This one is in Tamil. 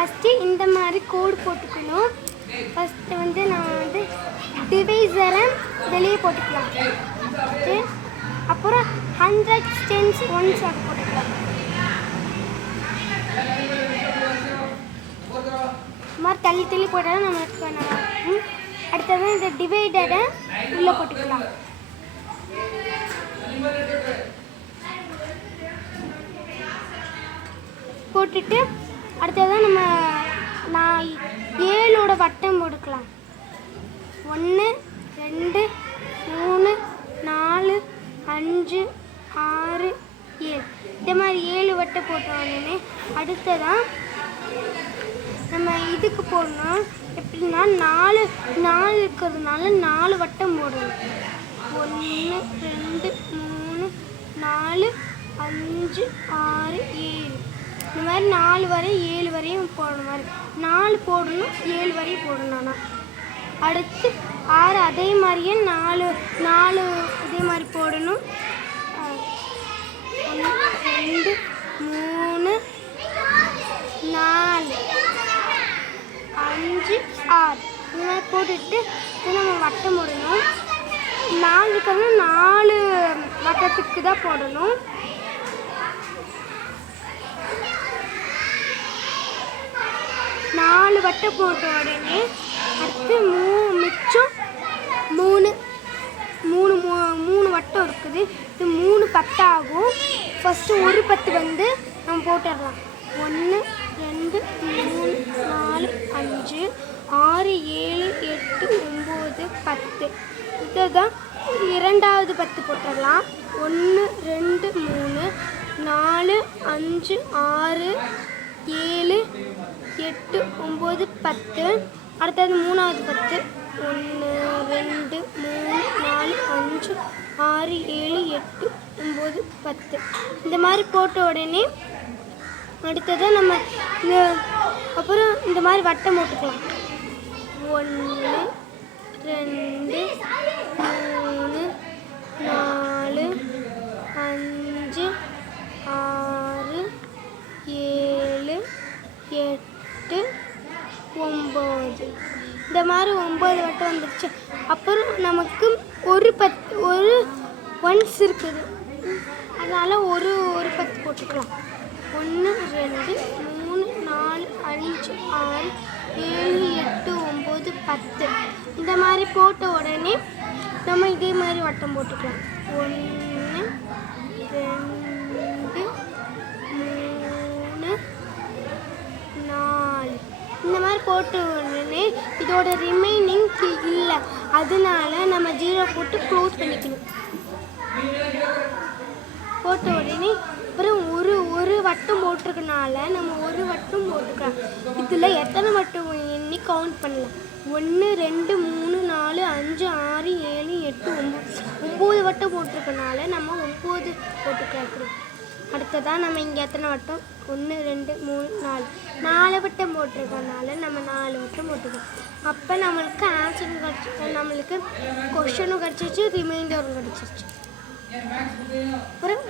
ஃபஸ்ட்டு இந்த மாதிரி கோடு போட்டுக்கணும். ஃபஸ்ட்டு வந்து நான் வந்து டிவைசரை வெளியே போட்டுக்கலாம். அப்புறம் 100 10s 1s அது போட்டுக்கலாம். இது மாதிரி தள்ளி தள்ளி போட்டால் நமக்கு நல்லா இருக்கும். அடுத்தது இந்த டிவைடரை உள்ளே போட்டுக்கலாம். போட்டுட்டு அடுத்ததான் நான் 7ஓட வட்டம் போட்டுக்கலாம். 1 2 3 4 5 6 7 இந்த மாதிரி 7 வட்டம் போட்ட உடனே அடுத்ததான் நம்ம இதுக்கு போடணும். எப்படின்னா 4 இருக்கிறதுனால 4 வட்டம் போடணும். 1 2 3 4 5 6 7 இந்த மாதிரி 4 வரை 7 வரையும் போடணும். மாதிரி 4 போடணும் 7 வரையும் போடணும். ஆனால் அடுத்து 6 அதே மாதிரியே 4 இதே மாதிரி போடணும். 1 2 3 4 5 6 இந்த மாதிரி போட்டுட்டு நம்ம வட்டம் போடணும். 4 இருக்கிறது 4 வட்டத்துக்கு தான் போடணும். நாலு வட்டம் போட்ட உடனே அடுத்து மிச்சம் 3 வட்டம் இருக்குது. இது 3 10 ஆகும். ஃபஸ்ட்டு ஒரு 10 வந்து நம்ம போட்டுடலாம். 1 2 3 4 5 6 7 8 9 10 இதுதான் இரண்டாவது 10 போட்டுடலாம். 1 2 3 4 5 6 7 8 9 10 அடுத்தது மூணாவது 10 1 2 3 4 5 6 7 8 9 10 இந்த மாதிரி போட்ட உடனே அடுத்தது நம்ம அப்புறம் இந்த மாதிரி வட்டம் போட்டுக்கலாம். 1 2 3 4 5 6 7 8 9 இந்த மாதிரி 9 வட்டம் வந்துடுச்சு. அப்புறம் நமக்கு ஒரு 1s இருக்குது. அதனால் ஒரு 10 போட்டுக்கலாம். 1 2 3 4 5 6 7 8 9 10 இந்த மாதிரி போட்ட உடனே நம்ம இதே மாதிரி வட்டம் போட்டுக்கலாம். 1 2 3 4 இந்த மாதிரி போட்ட உடனே இதோட ரிமைனிங் இல்லை. அதனால நம்ம 0 போட்டு க்ளோஸ் பண்ணிக்கணும். போட்ட உடனே அப்புறம் ஒரு வட்டம் போட்டிருக்கனால நம்ம ஒரு வட்டம் போட்டுக்கலாம். இதில் எத்தனை வட்டம் எண்ணி கவுண்ட் பண்ணலாம். 1 2 3 4 5 6 7 8 9 வட்டம் போட்டிருக்கனால நம்ம 9 போட்டுக்கலாம். அடுத்ததான் நம்ம இங்கே எத்தனை வட்டம் 1 2 3 4 வட்டம் போட்டிருக்கனால நம்ம 4 வட்டம் போட்டுக்கலாம். அப்போ நம்மளுக்கு ஆன்சரும் கிடச்சி நம்மளுக்கு கொஷனும் கிடச்சிருச்சு ரிமைண்டரும் கிடச்சிருச்சு. அப்புறம்